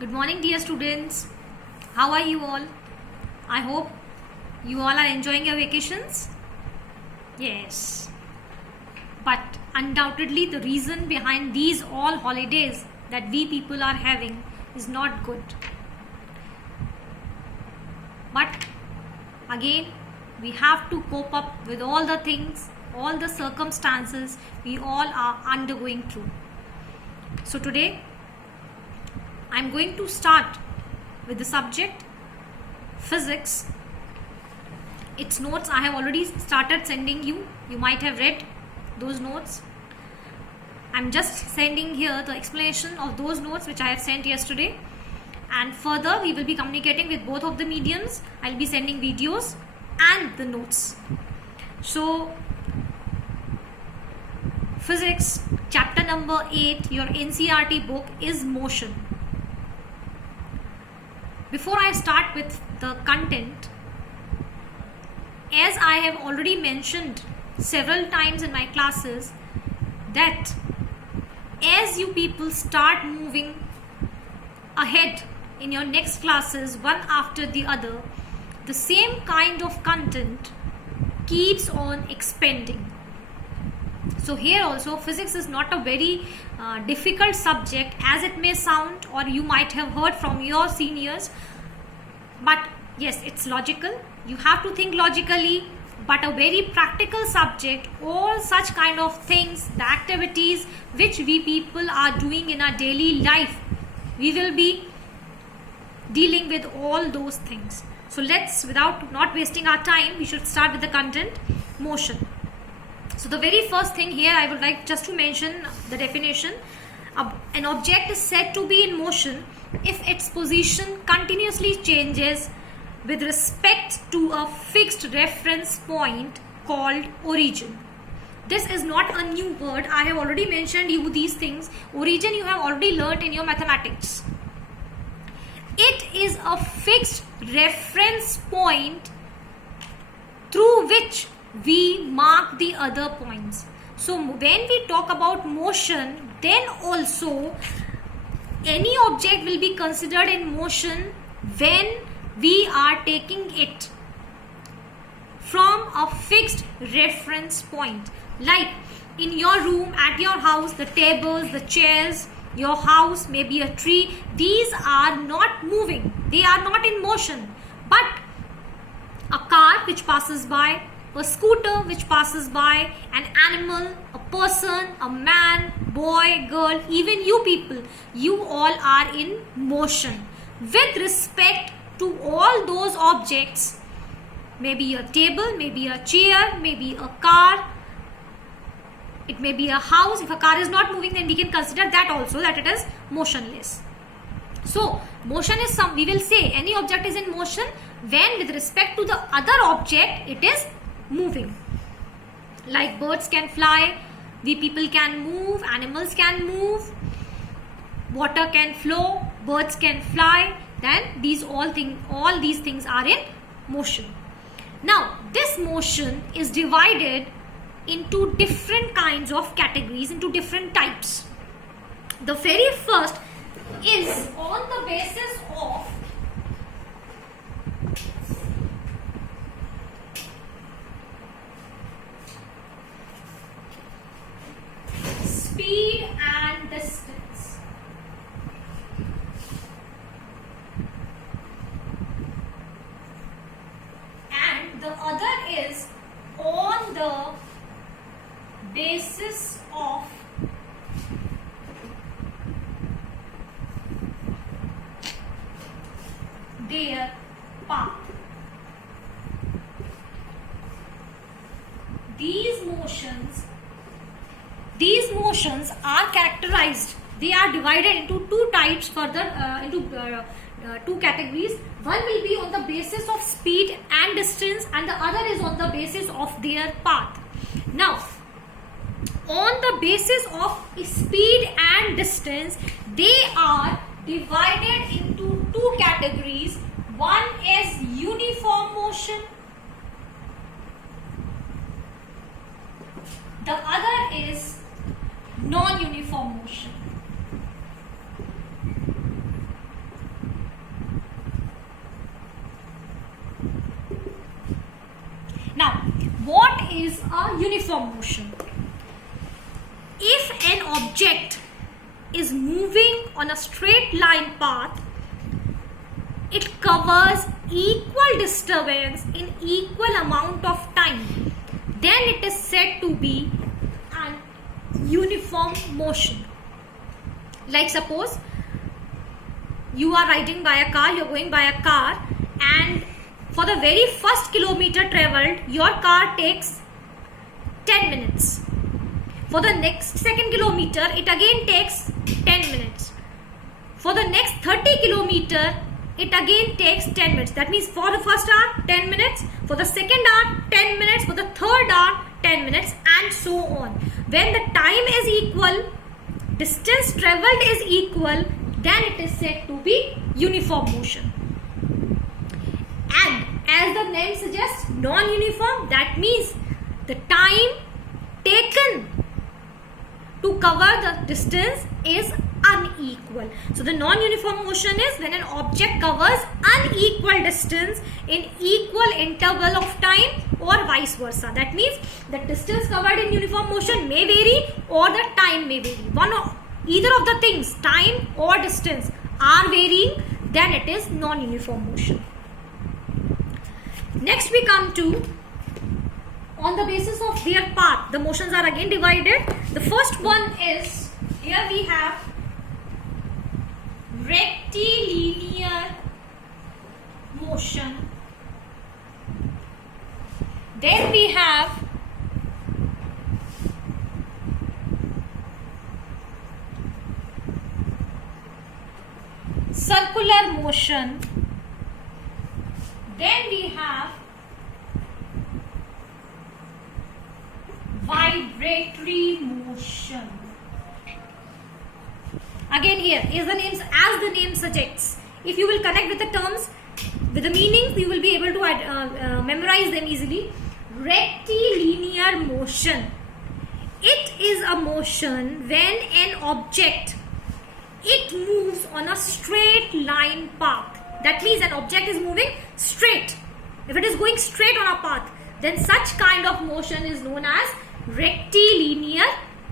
Good morning, dear students. How are you all? I hope you all are enjoying your vacations. Yes. But undoubtedly, the reason behind these all holidays that we people are having is not good. But again, we have to cope up with all the things, all the circumstances we all are undergoing through. So today, I'm going to start with the subject physics. Its notes I have already started sending you. You might have read those notes. I'm just sending here the explanation of those notes which I have sent yesterday. And further, we will be communicating with both of the mediums. I'll be sending videos and the notes. So, physics chapter number 8, your NCERT book is motion. Before I start with the content, as I have already mentioned several times in my classes, that as you people start moving ahead in your next classes one after the other, the same kind of content keeps on expanding. So here also, physics is not a very difficult subject as it may sound, or you might have heard from your seniors. But yes, it's logical. You have to think logically, but a very practical subject. All such kind of things, the activities which we people are doing in our daily life, we will be dealing with all those things. So let's, without not wasting our time, we should start with the content, motion. So the very first thing here, I would like just to mention the definition. An object is said to be in motion if its position continuously changes with respect to a fixed reference point called origin. This is not a new word. I have already mentioned you these things. Origin you have already learnt in your mathematics. It is a fixed reference point through which we mark the other points. So when we talk about motion, then also any object will be considered in motion when we are taking it from a fixed reference point. Like in your room, at your house, the tables, the chairs, your house, maybe a tree, these are not moving. They are not in motion. But a car which passes by, a scooter which passes by, an animal, a person, a man, boy, girl, even you people, you all are in motion. With respect to all those objects, maybe a table, maybe a chair, maybe a car, it may be a house. If a car is not moving, then we can consider that also, that it is motionless. So, motion is we will say any object is in motion when with respect to the other object, it is moving. Like birds can fly, we people can move, animals can move, water can flow, birds can fly, then all these things are in motion. Now, this motion is divided into different kinds of categories, into different types. The very first is on the basis of speed and distance. And the other is on the basis of their path. These motions are characterized. They are divided into two types further, into two categories. One will be on the basis of speed and distance, and the other is on the basis of their path. Now, on the basis of speed and distance, they are divided into two categories. One is uniform motion. The other is non-uniform motion. a uniform motion. If an object is moving on a straight line path, it covers equal distance in equal amount of time, then it is said to be an uniform motion. Like suppose you are riding by a car, you are going by a car, and for the very first kilometer traveled, your car takes 10 minutes. For the next second kilometer, it again takes 10 minutes. For the next 30 kilometer, it again takes 10 minutes. That means for the first hour, 10 minutes. For the second hour, 10 minutes. For the third hour, 10 minutes, and so on. When the time is equal, distance traveled is equal, then it is said to be uniform motion. And as the name suggests, non-uniform, that means the time taken to cover the distance is unequal. So the non-uniform motion is when an object covers unequal distance in equal interval of time or vice versa. That means the distance covered in uniform motion may vary or the time may vary. Either of the things, time or distance, are varying, then it is non-uniform motion. Next we come to, on the basis of their path, the motions are again divided. The first one is, here we have rectilinear motion. Then we have circular motion. Then we have vibratory motion. Again here is the names, as the name suggests. If you will connect with the terms, with the meanings, you will be able to memorize them easily. Rectilinear motion. It is a motion when an object, it moves on a straight line path. That means an object is moving straight. If it is going straight on a path, then such kind of motion is known as rectilinear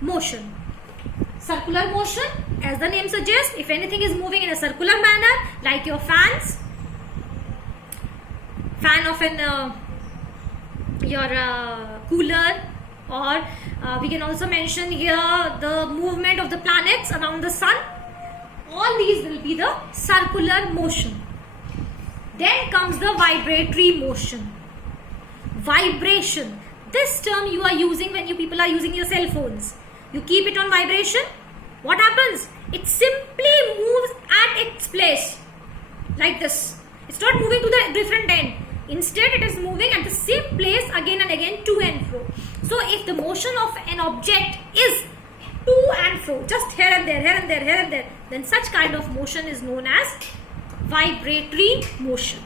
motion. Circular motion, as the name suggests, if anything is moving in a circular manner, like your fans, fan of an your cooler, or we can also mention here the movement of the planets around the sun. All these will be the circular motion. Then comes the vibratory motion. Vibration. This term you are using when you people are using your cell phones. You keep it on vibration. What happens? It simply moves at its place. Like this. It's not moving to the different end. Instead, it is moving at the same place again and again, to and fro. So, if the motion of an object is to and fro, just here and there, here and there, here and there, then such kind of motion is known as vibratory motion.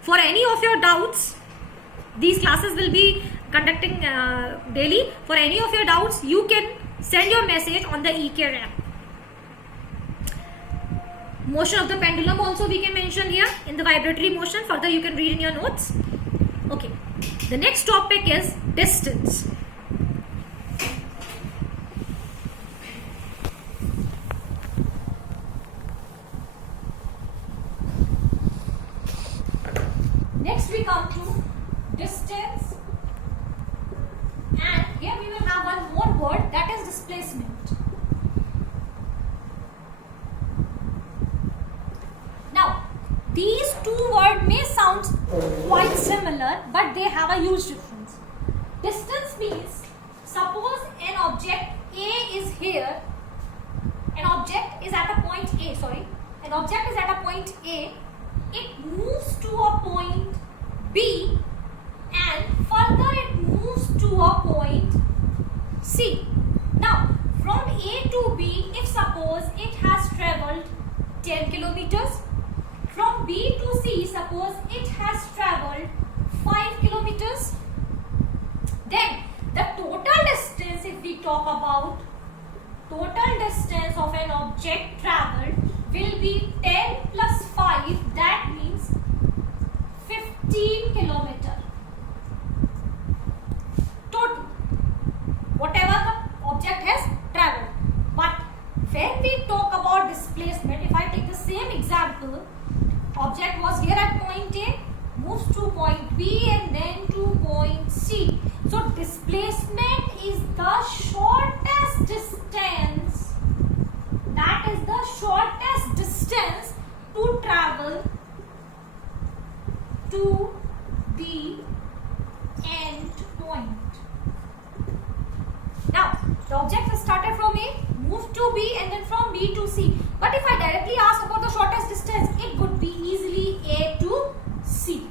For any of your doubts, these classes will be conducting daily. For any of your doubts, you can send your message on the eCare app. Motion of the pendulum also we can mention here in the vibratory motion. Further you can read in your notes. Okay. The next topic is distance. Next we come to distance, and here we will have one more word, that is displacement. Now these two words may sound quite similar, but they have a huge difference. Distance means, suppose an object A is here, an object is at a point A, it moves to a point B and further it moves to a point C. Now from A to B, if suppose it has travelled 10 kilometers, from B to C, suppose it has travelled 5 kilometers, then the total distance, if we talk about total distance of an object travelled, will be 10 plus 5, that means 15 kilometer. displacement. If I take the same example, object was here at point A, moves to point B and then to point C. So displacement is the shortest distance, that is the shortest distance to travel to the end point. Now, the object has started from A, moved to B and then from B to C. But if I directly ask about the shortest distance, it would be easily A to C.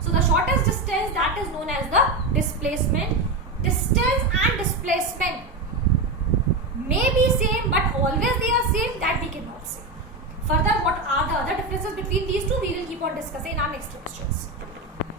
So the shortest distance, that is known as the displacement. Distance and displacement may be same, but always they are same, that we cannot say. Further, what are the other differences between these two, we will keep on discussing in our next lectures.